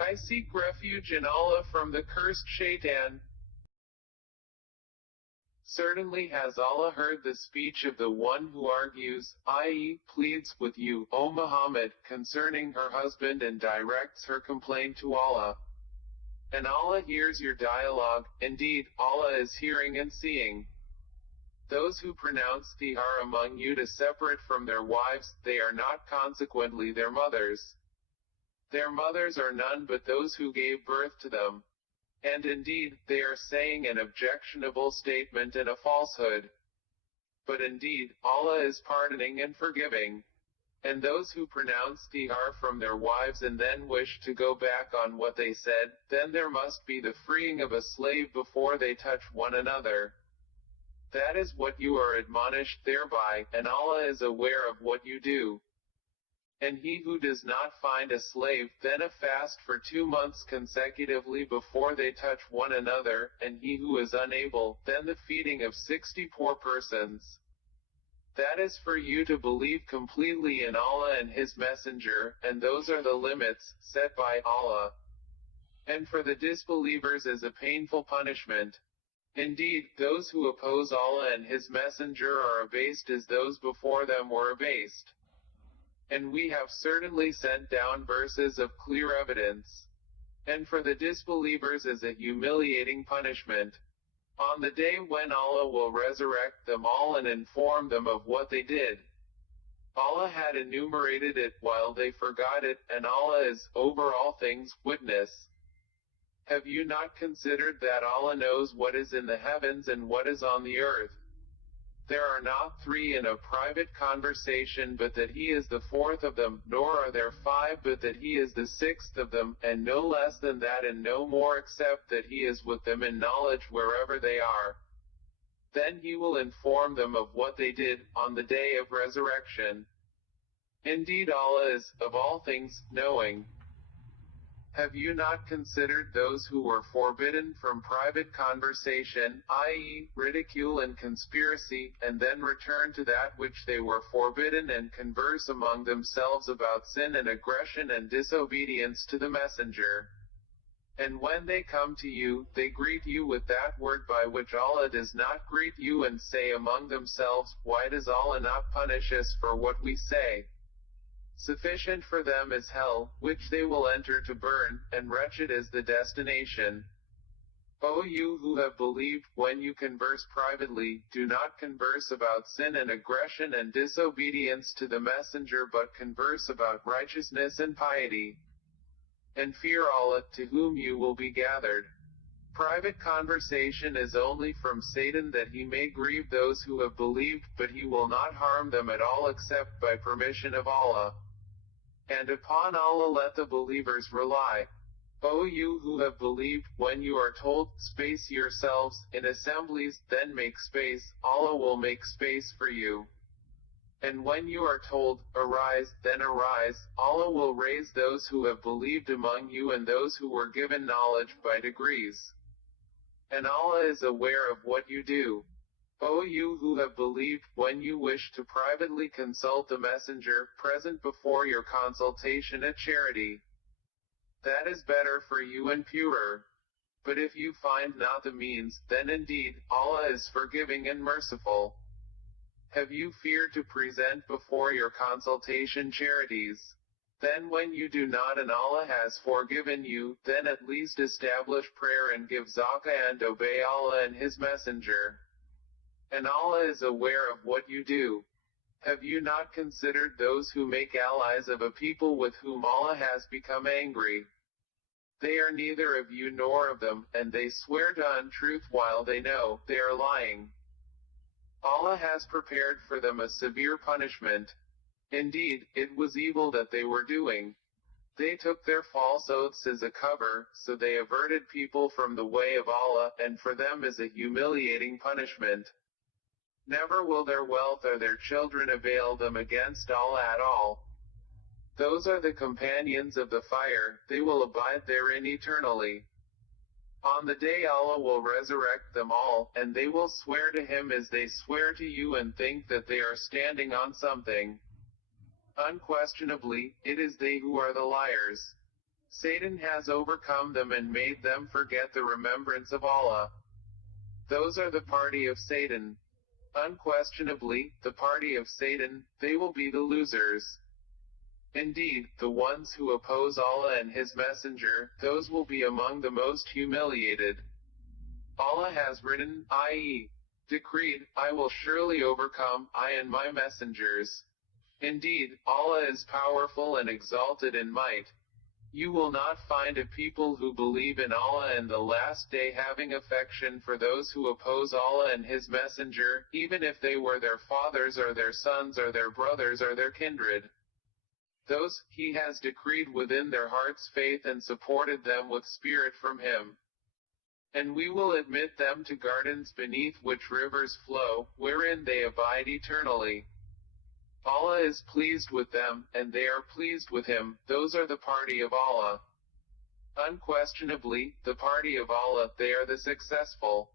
I seek refuge in Allah from the cursed shaitan. Certainly has Allah heard the speech of the one who argues, i.e., pleads with you, O Muhammad, concerning her husband and directs her complaint to Allah. And Allah hears your dialogue, indeed, Allah is hearing and seeing. Those who pronounce thihar among you to separate from their wives, they are not consequently their mothers. Their mothers are none but those who gave birth to them. And indeed, they are saying an objectionable statement and a falsehood. But indeed, Allah is pardoning and forgiving. And those who pronounce thihar from their wives and then wish to go back on what they said, then there must be the freeing of a slave before they touch one another. That is what you are admonished thereby, and Allah is aware of what you do. And he who does not find a slave, then a fast for 2 months consecutively before they touch one another, and he who is unable, then the feeding of 60 poor persons. That is for you to believe completely in Allah and His Messenger, and those are the limits set by Allah. And for the disbelievers is a painful punishment. Indeed, those who oppose Allah and His Messenger are abased as those before them were abased. And we have certainly sent down verses of clear evidence. And for the disbelievers is a humiliating punishment. On the day when Allah will resurrect them all and inform them of what they did. Allah had enumerated it while they forgot it, and Allah is, over all things, witness. Have you not considered that Allah knows what is in the heavens and what is on the earth? There are not 3 in a private conversation but that He is the 4th of them, nor are there 5 but that He is the 6th of them, and no less than that and no more except that He is with them in knowledge wherever they are. Then He will inform them of what they did, on the day of resurrection. Indeed Allah is, of all things, knowing. Have you not considered those who were forbidden from private conversation, i.e., ridicule and conspiracy, and then return to that which they were forbidden and converse among themselves about sin and aggression and disobedience to the Messenger? And when they come to you, they greet you with that word by which Allah does not greet you, and say among themselves, why does Allah not punish us for what we say? Sufficient for them is hell, which they will enter to burn, and wretched is the destination. O you who have believed, when you converse privately, do not converse about sin and aggression and disobedience to the Messenger, but converse about righteousness and piety. And fear Allah, to whom you will be gathered. Private conversation is only from Satan that he may grieve those who have believed, but he will not harm them at all except by permission of Allah. And upon Allah let the believers rely. O you who have believed, when you are told, space yourselves, in assemblies, then make space, Allah will make space for you. And when you are told, arise, then arise, Allah will raise those who have believed among you and those who were given knowledge by degrees. And Allah is aware of what you do. O you who have believed, when you wish to privately consult the Messenger, present before your consultation at charity. That is better for you and purer. But if you find not the means, then indeed, Allah is forgiving and merciful. Have you feared to present before your consultation charities? Then when you do not and Allah has forgiven you, then at least establish prayer and give zakah and obey Allah and His Messenger. And Allah is aware of what you do. Have you not considered those who make allies of a people with whom Allah has become angry? They are neither of you nor of them, and they swear to untruth while they know they are lying. Allah has prepared for them a severe punishment. Indeed, it was evil that they were doing. They took their false oaths as a cover, so they averted people from the way of Allah, and for them is a humiliating punishment. Never will their wealth or their children avail them against Allah at all. Those are the companions of the fire, they will abide therein eternally. On the day Allah will resurrect them all, and they will swear to Him as they swear to you and think that they are standing on something. Unquestionably, it is they who are the liars. Satan has overcome them and made them forget the remembrance of Allah. Those are the party of Satan. Unquestionably, the party of Satan, they will be the losers. Indeed, the ones who oppose Allah and His Messenger, those will be among the most humiliated. Allah has written, i.e., decreed, I will surely overcome, I and my messengers. Indeed, Allah is powerful and exalted in might. You will not find a people who believe in Allah and the last day having affection for those who oppose Allah and His Messenger, even if they were their fathers or their sons or their brothers or their kindred. Those, He has decreed within their hearts faith and supported them with spirit from Him. And we will admit them to gardens beneath which rivers flow, wherein they abide eternally. Allah is pleased with them, and they are pleased with Him, those are the party of Allah. Unquestionably, the party of Allah, they are the successful.